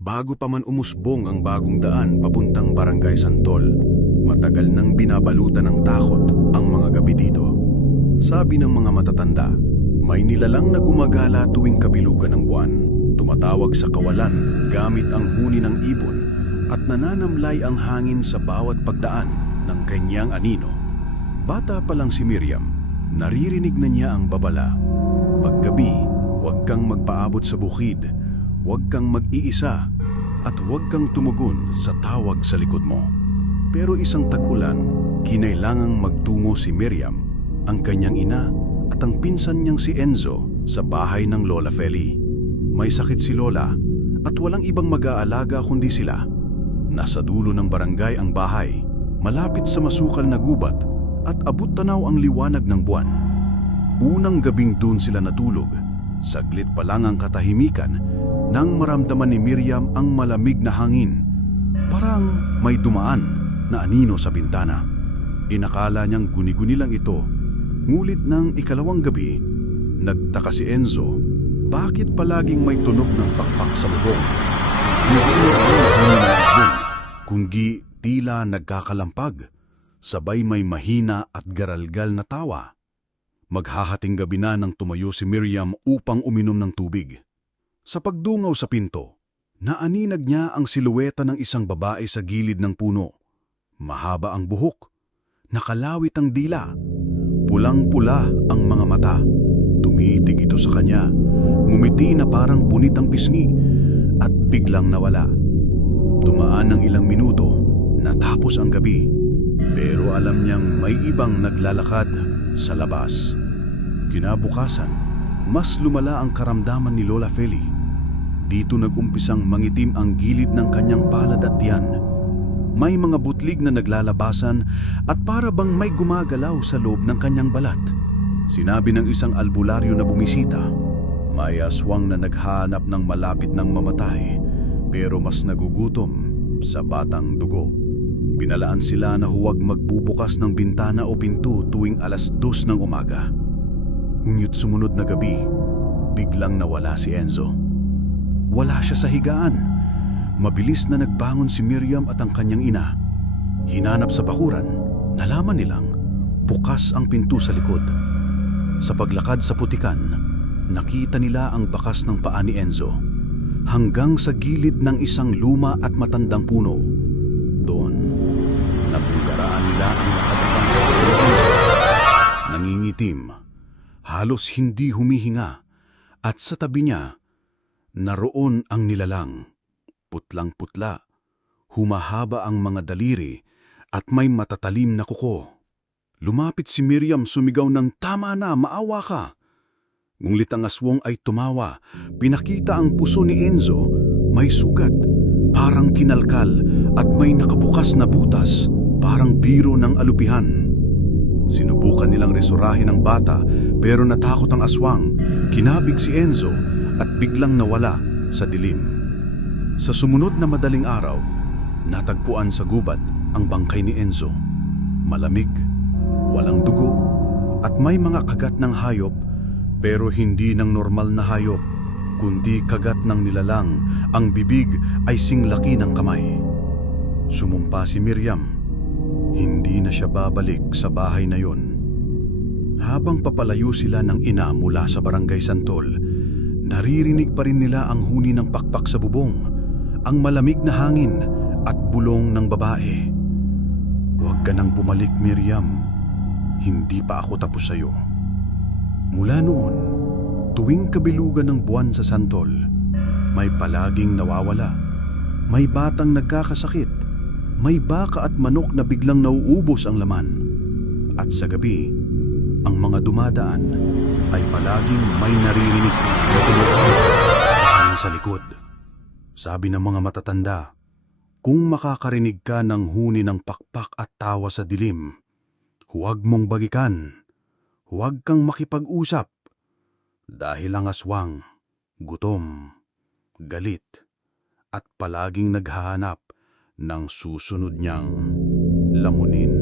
Bago pa man umusbong ang bagong daan papuntang Barangay Santol, matagal nang binabalutan ng takot ang mga gabi dito. Sabi ng mga matatanda, may nilalang na gumagala tuwing kabilugan ng buwan, tumatawag sa kawalan gamit ang huni ng ibon at nananamlay ang hangin sa bawat pagdaan ng kanyang anino. Bata pa lang si Miriam, naririnig na niya ang babala. Paggabi, huwag kang magpaabot sa bukid, huwag kang mag-iisa, at huwag kang tumugon sa tawag sa likod mo. Pero isang tag-ulan, kinailangang magtungo si Miriam, ang kanyang ina at ang pinsan niyang si Enzo sa bahay ng Lola Feli. May sakit si Lola at walang ibang mag-aalaga kundi sila. Nasa dulo ng barangay ang bahay, malapit sa masukal na gubat at abot-tanaw ang liwanag ng buwan. Unang gabing doon sila natulog, saglit pa lang ang katahimikan nang maramdaman ni Miriam ang malamig na hangin. Parang may dumaan na anino sa bintana. Inakala niyang guni-guni lang ito, ngulit ng ikalawang gabi, nagtaka si Enzo, bakit palaging may tunog ng pakpak sa bubong? Hindi ito ang huni ng ibon, kundi tila nagkakalampag, sabay may mahina at garalgal na tawa. Maghahating gabi na nang tumayo si Miriam upang uminom ng tubig. Sa pagdungaw sa pinto, naaninag niya ang siluweta ng isang babae sa gilid ng puno. Mahaba ang buhok, nakalawit ang dila, pulang-pula ang mga mata. Tumitig ito sa kanya, ngumiti na parang punit ang pisngi, at biglang nawala. Dumaan ng ilang minuto, natapos ang gabi, pero alam niyang may ibang naglalakad sa labas. Kinabukasan, mas lumala ang karamdaman ni Lola Feli. Dito nag-umpisang mangitim ang gilid ng kanyang palad at tiyan. May mga butlig na naglalabasan at para bang may gumagalaw sa loob ng kanyang balat. Sinabi ng isang albularyo na bumisita, may aswang na naghanap ng malapit ng mamatay pero mas nagugutom sa batang dugo. Pinalaan sila na huwag magbubukas ng bintana o pinto tuwing 2:00 ng umaga. Ngunit sumunod na gabi, biglang nawala si Enzo. Wala siya sa higaan. Mabilis na nagbangon si Miriam at ang kanyang ina. Hinanap sa bakuran, nalaman nilang bukas ang pinto sa likod. Sa paglakad sa putikan, nakita nila ang bakas ng paa ni Enzo hanggang sa gilid ng isang luma at matandang puno. Doon, napunggaraan nila ang nakatapang ni Enzo. Nangingitim, halos hindi humihinga, at sa tabi niya, naroon ang nilalang. Putlang-putla, humahaba ang mga daliri at may matatalim na kuko. Lumapit si Miriam, sumigaw ng, "Tama na, maawa ka!" Ngunit ang aswang ay tumawa. Pinakita ang puso ni Enzo, may sugat, parang kinalkal, at may nakabukas na butas, parang biro ng alupihan. Sinubukan nilang resurahin ang bata pero natakot ang aswang. Kinabig si Enzo at biglang nawala sa dilim. Sa sumunod na madaling araw, natagpuan sa gubat ang bangkay ni Enzo. Malamig, walang dugo, at may mga kagat ng hayop, pero hindi ng normal na hayop, kundi kagat ng nilalang. Ang bibig ay singlaki ng kamay. Sumumpa si Miriam, hindi na siya babalik sa bahay na yon. Habang papalayo sila ng ina mula sa Barangay Santol, naririnig pa rin nila ang huni ng pakpak sa bubong, ang malamig na hangin at bulong ng babae. "Huwag ka nang bumalik, Miriam. Hindi pa ako tapos sa'yo." Mula noon, tuwing kabilugan ng buwan sa Santol, may palaging nawawala. May batang nagkakasakit, may baka at manok na biglang nauubos ang laman. At sa gabi, ang mga dumadaan ay palaging may naririnig na tumutunog sa likod. Sabi ng mga matatanda, kung makakarinig ka ng huni ng pakpak at tawa sa dilim, huwag mong bagikan, huwag kang makipag-usap, dahil ang aswang, gutom, galit, at palaging naghahanap ng susunod niyang lamunin.